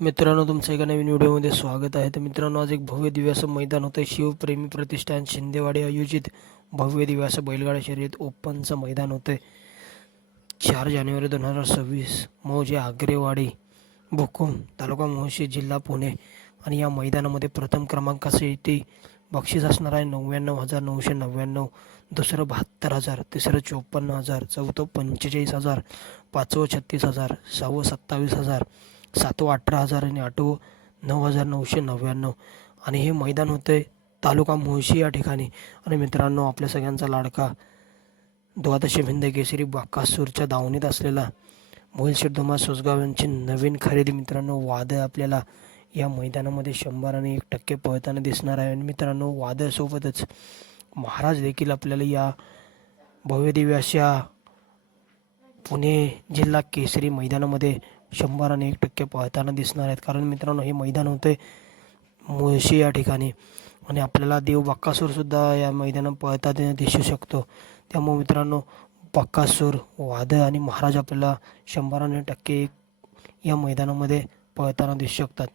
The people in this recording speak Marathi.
मित्रांनो तुमचं एका नवीन व्हिडिओमध्ये स्वागत आहे. तर मित्रांनो आज एक भव्य दिव्यासं मैदान होतं. शिवप्रेमी प्रतिष्ठान शिंदेवाडी आयोजित भव्य दिव्य बैलगाडा शर्यत ओपनचं मैदान होतं. चार जानेवारी दोन हजार सव्वीस मौजे आग्रेवाडी भुकुम तालुका मोहशी जिल्हा पुणे. आणि या मैदानामध्ये प्रथम क्रमांकासाठी बक्षीस असणार आहे नव्याण्णव हजार नऊशे नव्याण्णव दुसरं बहात्तर हजार तिसरं चोपन्न हजार चौथं पंचेचाळीस हजार पाचवं छत्तीस हजार सहावं सत्तावीस हजार सातवं अठरा हजार आणि आठवं नऊ हजार नऊशे नव्याण्णव. आणि हे मैदान होतं आहे तालुका मुळशी या ठिकाणी. आणि मित्रांनो आपल्या सगळ्यांचा लाडका द्वादशी भिंद केसरी बाकासूरच्या दावणीत असलेला मोहिल शेठधुमा सोसगाव यांची नवीन खरेदी मित्रांनो वादळ आपल्याला या मैदानामध्ये शंभर आणि एक टक्के पळताना दिसणार आहे. आणि मित्रांनो वादळसोबतच महाराज देखील आपल्याला या भव्य अशा पुणे जिल्हा केसरी मैदानामध्ये शंभर आणि एक टक्के पळताना दिसणार आहेत. कारण मित्रांनो हे मैदान होते मुळशी या ठिकाणी. आणि आपल्याला देव बक्कासूरसुद्धा या मैदानात पळताना दिसू शकतो. त्यामुळे मित्रांनो बक्कासूर वादळ आणि महाराज आपल्याला शंभर आणि टक्के या मैदानामध्ये पळताना दिसू शकतात.